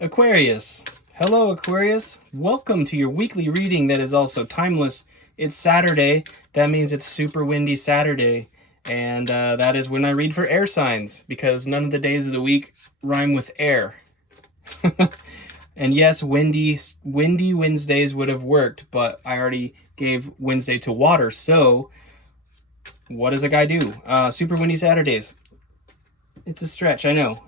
Aquarius. Hello, Aquarius. Welcome to your weekly reading that is also timeless. It's Saturday. That means it's super windy Saturday. And that is when I read for air signs, because none of the days of the week rhyme with air. And yes, windy Wednesdays would have worked, but I already gave Wednesday to water. So what does a guy do? Super windy Saturdays. It's a stretch, I know.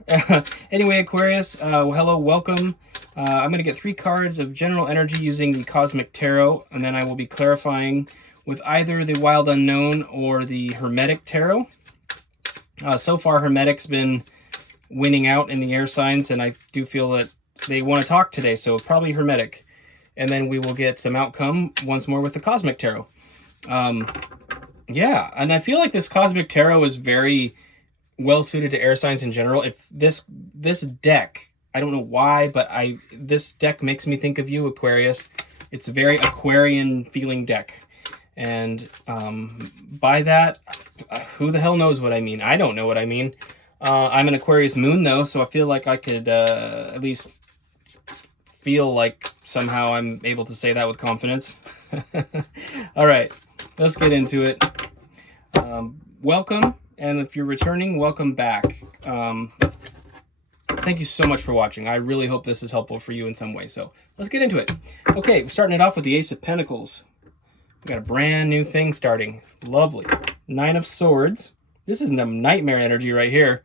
Anyway, Aquarius, hello, welcome. I'm going to get 3 cards of general energy using the Cosmic Tarot, and then I will be clarifying with either the Wild Unknown or the Hermetic Tarot. So far, Hermetic's been winning out in the air signs, and I do feel that they want to talk today, so probably Hermetic. And then we will get some outcome once more with the Cosmic Tarot. Yeah, and I feel like this Cosmic Tarot is very well suited to air signs in general. If this deck, I don't know why, but this deck makes me think of you, Aquarius. It's a very Aquarian feeling deck, and by that, who the hell knows what I mean? I don't know what I mean. I'm an Aquarius moon though, so I feel like I could at least feel like somehow I'm able to say that with confidence. All right, let's get into it. Welcome. And if you're returning, welcome back. Thank you so much for watching. I really hope this is helpful for you in some way. So let's get into it. Okay, we're starting it off with the Ace of Pentacles. We got a brand new thing starting. Lovely. 9 of Swords. This is some nightmare energy right here.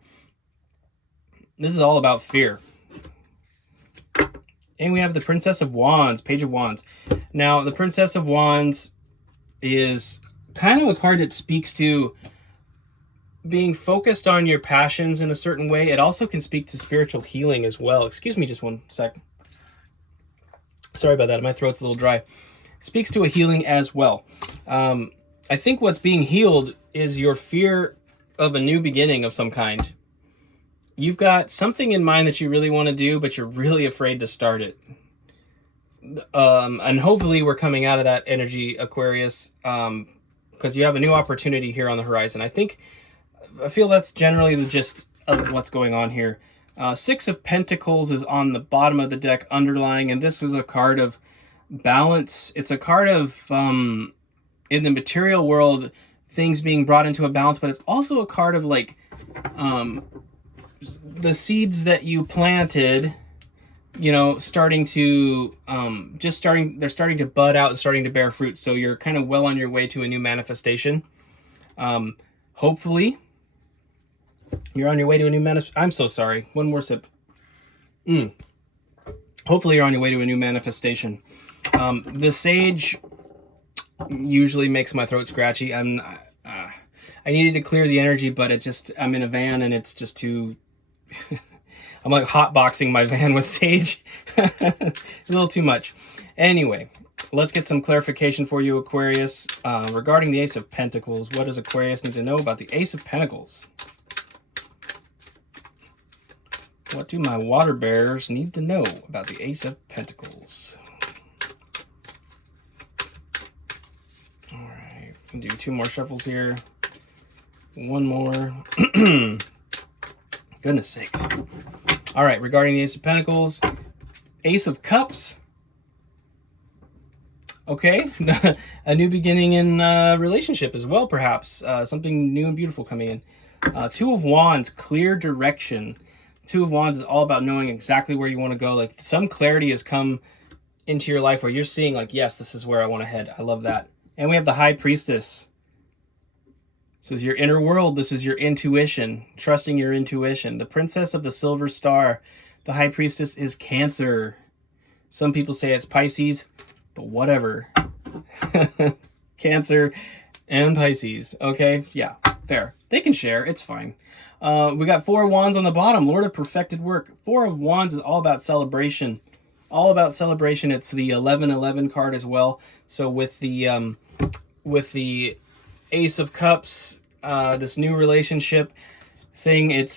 This is all about fear. And we have the Princess of Wands, Page of Wands. Now, the Princess of Wands is kind of a card that speaks to being focused on your passions in a certain way. It also can speak to spiritual healing as well. Excuse me just one sec. Sorry about that. My throat's a little dry. Speaks to a healing as well. I think what's being healed is your fear of a new beginning of some kind. You've got something in mind that you really want to do, but you're really afraid to start it. And hopefully we're coming out of that energy, Aquarius, because you have a new opportunity here on the horizon. I feel that's generally the gist of what's going on here. 6 of Pentacles is on the bottom of the deck underlying, and this is a card of balance. It's a card of, in the material world, things being brought into a balance, but it's also a card of, like, the seeds that you planted, you know, starting to, they're starting to bud out and starting to bear fruit. So you're kind of well on your way to a new manifestation. Hopefully, you're on your way to a new I'm so sorry. One more sip. Hopefully you're on your way to a new manifestation. The sage usually makes my throat scratchy. I needed to clear the energy, but I'm in a van and it's just too... I'm like hotboxing my van with sage. A little too much. Anyway, let's get some clarification for you, Aquarius. Regarding the Ace of Pentacles, what does Aquarius need to know about the Ace of Pentacles? What do my water bearers need to know about the Ace of Pentacles? All right, we'll do 2 more shuffles here. 1 more. Goodness sakes. All right, regarding the Ace of Pentacles, Ace of Cups. Okay, a new beginning in relationship as well, perhaps. Something new and beautiful coming in. 2 of Wands, clear direction. 2 of Wands is all about knowing exactly where you want to go. Like, some clarity has come into your life where you're seeing, like, yes, this is where I want to head. I love that. And we have the High Priestess. This is your inner world. This is your intuition, trusting your intuition. The Princess of the Silver Star, the High Priestess, is Cancer. Some people say it's Pisces, but whatever. Cancer and Pisces. Okay, yeah, fair. They can share. It's fine. We got 4 of Wands on the bottom. Lord of Perfected Work. 4 of Wands is all about celebration. All about celebration. It's the 11-11 card as well. So with the Ace of Cups, this new relationship thing,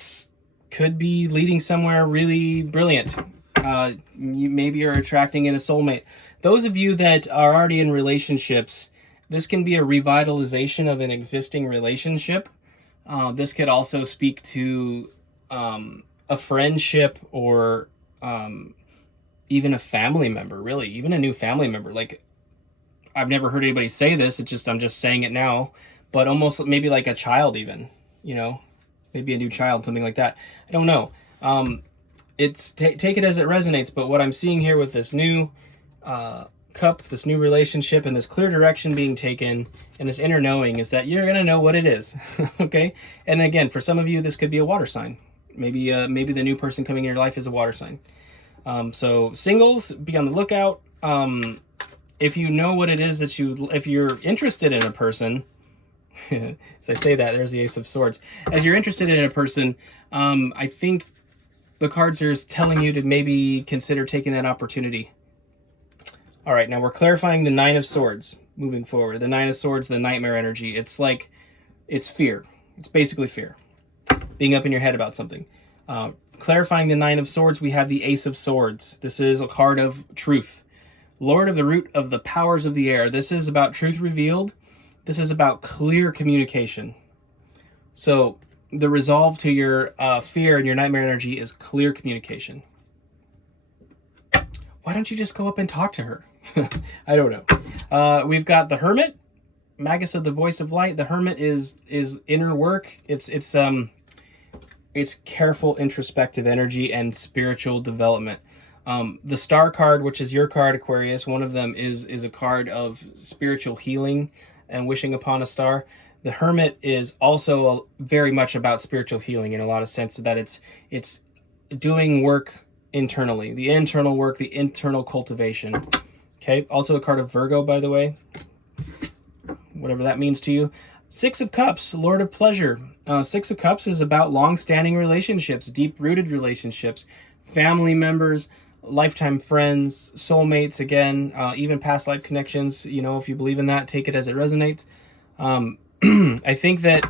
could be leading somewhere really brilliant. You maybe are attracting in a soulmate. Those of you that are already in relationships, this can be a revitalization of an existing relationship. This could also speak to a friendship or even a family member, really, even a new family member. Like, I've never heard anybody say this. I'm just saying it now, but almost maybe like a child, even, maybe a new child, something like that. I don't know. Take it as it resonates. But what I'm seeing here with this new cup, this new relationship, and this clear direction being taken, and this inner knowing, is that you're gonna know what it is. Okay. And again, for some of you, this could be a water sign. Maybe the new person coming in your life is a water sign. So singles, be on the lookout. If you know what it is if you're interested in a person, as I say that, there's the Ace of Swords. As you're interested in a person, I think the cards are telling you to maybe consider taking that opportunity. All right, now we're clarifying the Nine of Swords moving forward. The Nine of Swords, the nightmare energy. It's fear. It's basically fear. Being up in your head about something. Clarifying the Nine of Swords, we have the Ace of Swords. This is a card of truth. Lord of the root of the powers of the air. This is about truth revealed. This is about clear communication. So the resolve to your fear and your nightmare energy is clear communication. Why don't you just go up and talk to her? I don't know. We've got the Hermit, Magus of the Voice of Light. The Hermit is inner work. It's careful introspective energy and spiritual development. The Star card, which is your card, Aquarius, one of them is a card of spiritual healing and wishing upon a star. The Hermit is also very much about spiritual healing in a lot of sense, that it's doing work internally, the internal work, the internal cultivation. Okay, also a card of Virgo, by the way, whatever that means to you. Six of Cups, Lord of Pleasure. Six of Cups is about long-standing relationships, deep-rooted relationships, family members, lifetime friends, soulmates, again, even past life connections. If you believe in that, take it as it resonates. I think that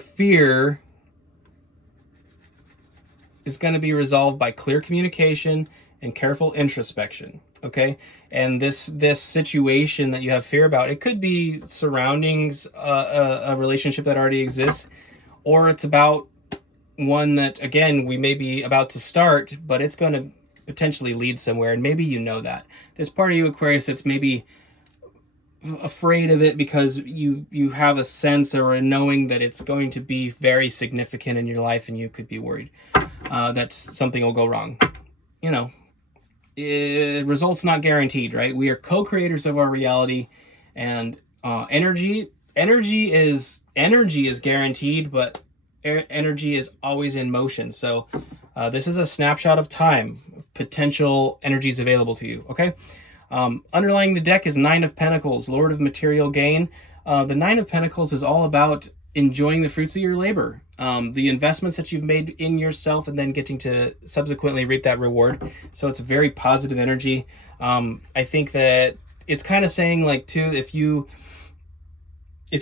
fear is going to be resolved by clear communication and careful introspection. Okay, and this situation that you have fear about, it could be surroundings a relationship that already exists, or it's about one that, again, we may be about to start, but it's going to potentially lead somewhere, and maybe that. There's part of you, Aquarius, that's maybe afraid of it because you have a sense or a knowing that it's going to be very significant in your life, and you could be worried that something will go wrong. Results not guaranteed, right? We are co-creators of our reality, and energy is guaranteed, but energy is always in motion. So this is a snapshot of time, potential energies available to you. Okay. Underlying the deck is Nine of Pentacles, Lord of material gain. The Nine of Pentacles is all about enjoying the fruits of your labor, the investments that you've made in yourself, and then getting to subsequently reap that reward. So it's a very positive energy. I think that it's kind of saying, like, too, if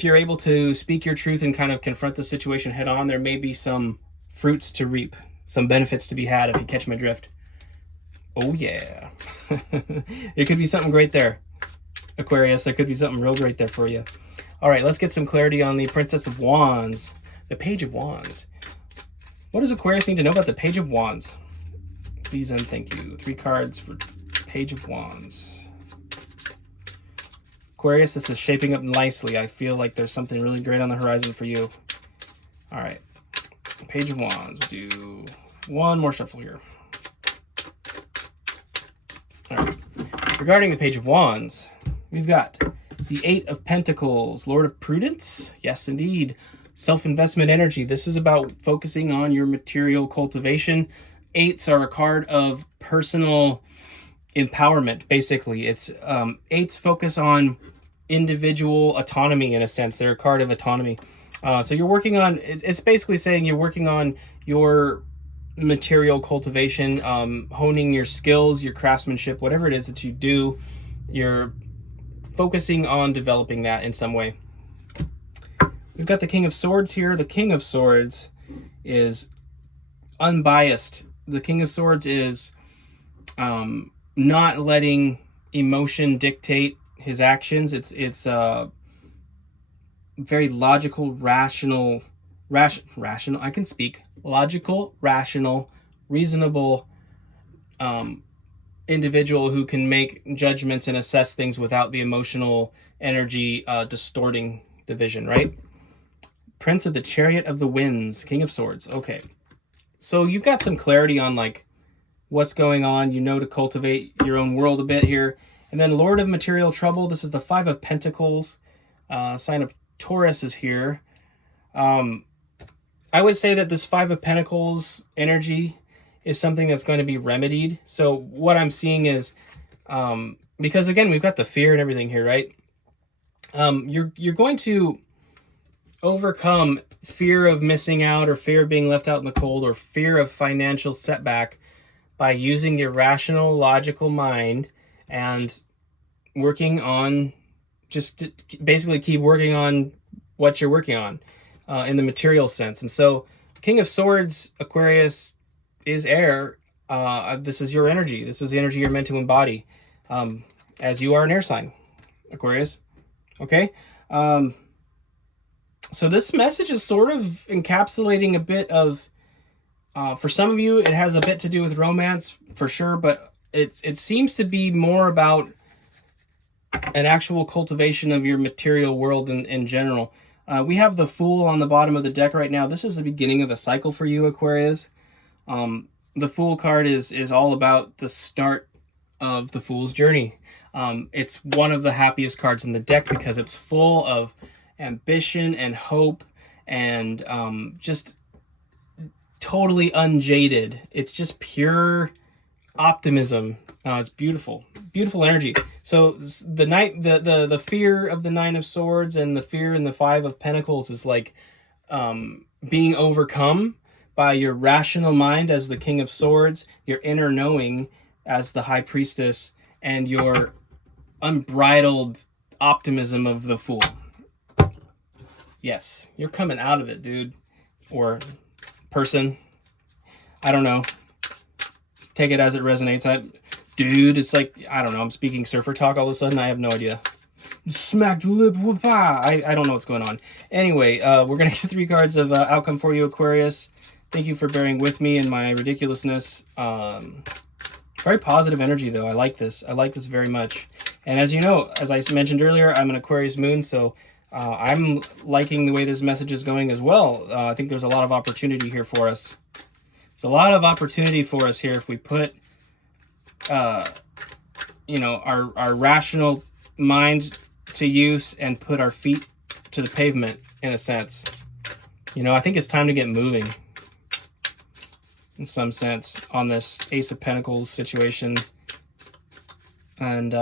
you're able to speak your truth and kind of confront the situation head on, there may be some fruits to reap, some benefits to be had, if you catch my drift. Oh yeah. There could be something great there, Aquarius. There could be something real great there for you. All right, let's get some clarity on the Princess of Wands, the Page of Wands. What does Aquarius need to know about the Page of Wands? Please and thank you. 3 cards for Page of Wands. Aquarius, this is shaping up nicely. I feel like there's something really great on the horizon for you. All right, Page of Wands. We'll do one more shuffle here. All right. Regarding the Page of Wands, we've got the Eight of Pentacles, Lord of Prudence. Yes, indeed. Self-investment energy. This is about focusing on your material cultivation. Eights are a card of personal empowerment, basically. It's eights focus on individual autonomy, in a sense. They're a card of autonomy. So you're working on, it's basically saying you're working on your material cultivation, honing your skills, your craftsmanship, whatever it is that you do, you're focusing on developing that in some way. We've got the King of Swords here. The King of Swords is unbiased. The King of Swords is not letting emotion dictate his actions. It's very logical, rational rational, I can speak, logical, rational, reasonable individual who can make judgments and assess things without the emotional energy distorting the vision, right? Prince of the Chariot of the Winds, King of Swords. Okay. So you've got some clarity on like what's going on. You know to cultivate your own world a bit here. And then Lord of Material Trouble. This is the Five of Pentacles. Sign of Taurus is here. I would say that this Five of Pentacles energy is something that's going to be remedied. So what I'm seeing is, because again, we've got the fear and everything here, right? You're going to overcome fear of missing out or fear of being left out in the cold or fear of financial setback by using your rational, logical mind and working on, just basically keep working on what you're working on in the material sense. And so King of Swords, Aquarius, is air. This is your energy. This is the energy you're meant to embody, as you are an air sign, Aquarius. Okay? So this message is sort of encapsulating a bit of, for some of you, it has a bit to do with romance, for sure, but it seems to be more about an actual cultivation of your material world in general. We have the Fool on the bottom of the deck right now. This is the beginning of a cycle for you, Aquarius. The Fool card is all about the start of the Fool's journey. It's one of the happiest cards in the deck because it's full of ambition and hope and just totally unjaded. It's just pure optimism. It's beautiful, beautiful energy. So the fear of the Nine of Swords and the fear in the Five of Pentacles is like being overcome by your rational mind as the King of Swords, your inner knowing as the High Priestess, and your unbridled optimism of the Fool. Yes, you're coming out of it, dude. Or person. I don't know. Take it as it resonates. Dude, it's like, I don't know, I'm speaking surfer talk all of a sudden. I have no idea. Smack the lip, whoop-ah. I don't know what's going on. Anyway, we're going to get 3 cards of outcome for you, Aquarius. Thank you for bearing with me in my ridiculousness. Very positive energy, though. I like this. I like this very much. And as you know, as I mentioned earlier, I'm an Aquarius moon, so I'm liking the way this message is going as well. I think there's a lot of opportunity here for us. There's a lot of opportunity for us here if we put, you know, our rational mind to use and put our feet to the pavement, in a sense. You know, I think it's time to get moving, in some sense, on this Ace of Pentacles situation. And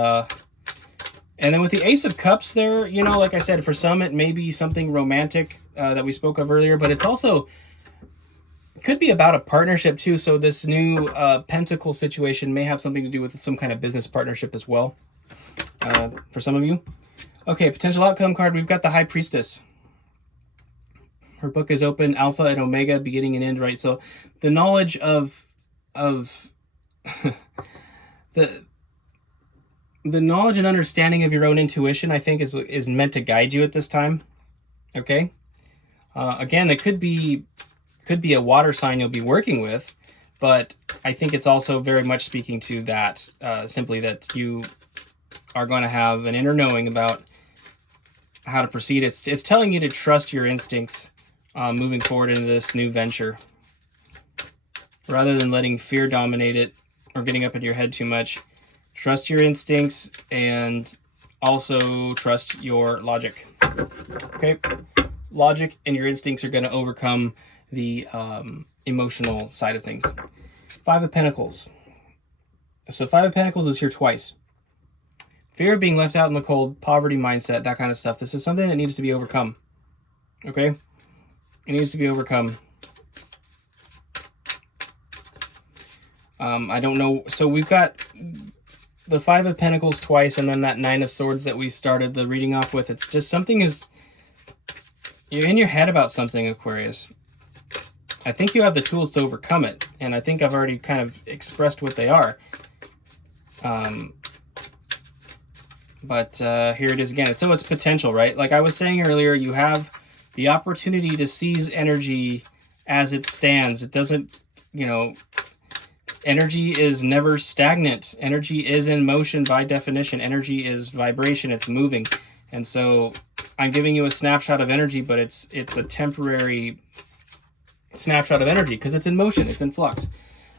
then with the Ace of Cups there, you know, like I said, for some it may be something romantic that we spoke of earlier, but it's also could be about a partnership too. So this new Pentacle situation may have something to do with some kind of business partnership as well, for some of you. Okay, potential outcome card. We've got the High Priestess. Her book is open, Alpha and Omega, beginning and end, right? So the knowledge of the knowledge and understanding of your own intuition, I think, is meant to guide you at this time. Okay. Again, it could be a water sign you'll be working with, but I think it's also very much speaking to that, simply that you are going to have an inner knowing about how to proceed. It's telling you to trust your instincts moving forward into this new venture, rather than letting fear dominate it or getting up in your head too much. Trust your instincts and also trust your logic. Okay? Logic and your instincts are going to overcome the emotional side of things. Five of Pentacles. So Five of Pentacles is here twice. Fear of being left out in the cold, poverty mindset, that kind of stuff. This is something that needs to be overcome. Okay? It needs to be overcome. I don't know. So we've got the Five of Pentacles twice, and then that Nine of Swords that we started the reading off with. It's just something is... You're in your head about something, Aquarius. I think you have the tools to overcome it, and I think I've already kind of expressed what they are. But here it is again. So it's potential, right? Like I was saying earlier, you have the opportunity to seize energy as it stands. It doesn't, you know, energy is never stagnant. Energy is in motion by definition. Energy is vibration. It's moving. And so I'm giving you a snapshot of energy, but it's a temporary snapshot of energy because it's in motion. It's in flux.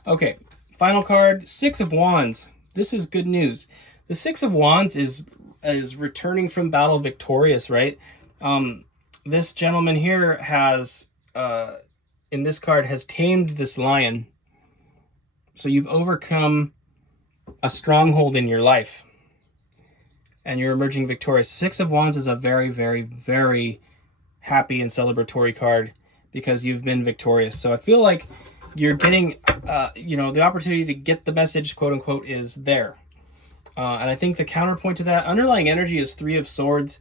Okay, final card, Six of Wands. This is good news. The Six of Wands is returning from battle victorious, right? This gentleman here has, in this card, has tamed this lion. So you've overcome a stronghold in your life and you're emerging victorious. Six of Wands is a very, very, very happy and celebratory card because you've been victorious. So I feel like you're getting, you know, the opportunity to get the message, quote unquote, is there. And I think the counterpoint to that underlying energy is Three of Swords.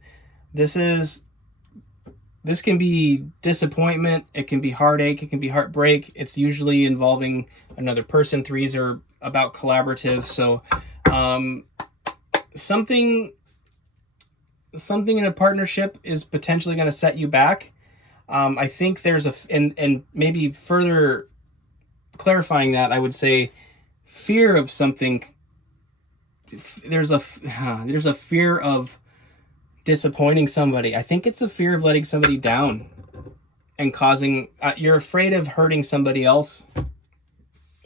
This can be disappointment. It can be heartache. It can be heartbreak. It's usually involving another person. Threes are about collaborative. So something in a partnership is potentially going to set you back. I think there's and maybe further clarifying that, I would say fear of something. There's a fear of disappointing somebody. I think it's a fear of letting somebody down and causing, you're afraid of hurting somebody else.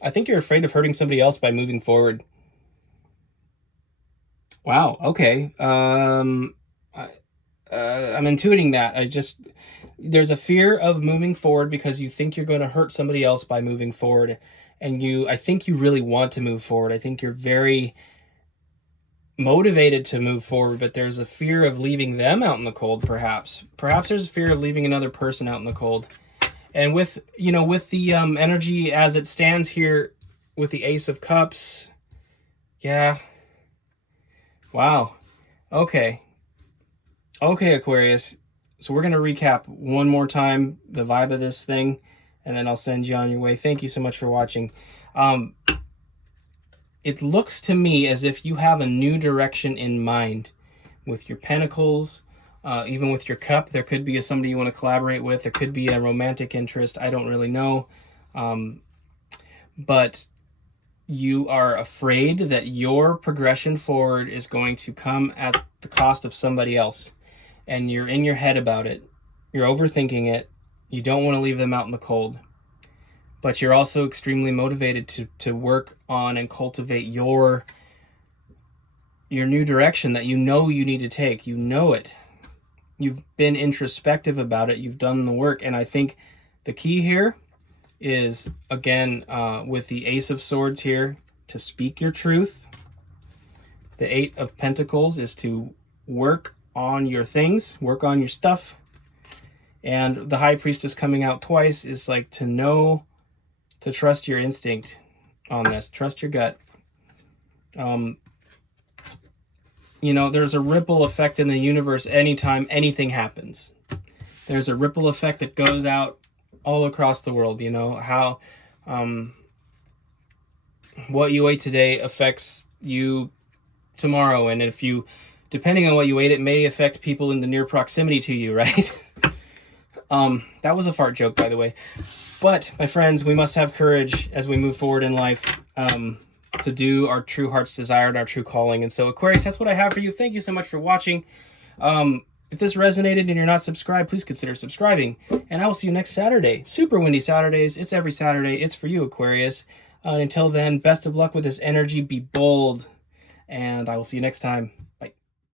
I think you're afraid of hurting somebody else by moving forward. Wow. Okay. I'm intuiting that. There's a fear of moving forward because you think you're going to hurt somebody else by moving forward. And I think you really want to move forward. I think you're very motivated to move forward, but there's a fear of leaving them out in the cold, perhaps. Perhaps there's a fear of leaving another person out in the cold. And with the energy as it stands here with the Ace of Cups, yeah. Wow. Okay, Aquarius. So we're going to recap one more time the vibe of this thing, and then I'll send you on your way. Thank you so much for watching. It looks to me as if you have a new direction in mind with your Pentacles, even with your Cup. There could be somebody you want to collaborate with. There could be a romantic interest. I don't really know. But you are afraid that your progression forward is going to come at the cost of somebody else. And you're in your head about it. You're overthinking it. You don't want to leave them out in the cold. But you're also extremely motivated to work on and cultivate your new direction that you know you need to take. You know it. You've been introspective about it. You've done the work. And I think the key here is, again, with the Ace of Swords here, to speak your truth. The Eight of Pentacles is to work on your things, work on your stuff. And the High Priestess coming out twice is like to know, to trust your instinct on this. Trust your gut. There's a ripple effect in the universe anytime anything happens. There's a ripple effect that goes out all across the world. You know, how what you ate today affects you tomorrow. And if you, depending on what you ate, it may affect people in the near proximity to you, right? That was a fart joke, by the way. But, my friends, we must have courage as we move forward in life to do our true heart's desire and our true calling. And so, Aquarius, that's what I have for you. Thank you so much for watching. If this resonated and you're not subscribed, please consider subscribing. And I will see you next Saturday. Super Windy Saturdays. It's every Saturday. It's for you, Aquarius. Until then, best of luck with this energy. Be bold. And I will see you next time.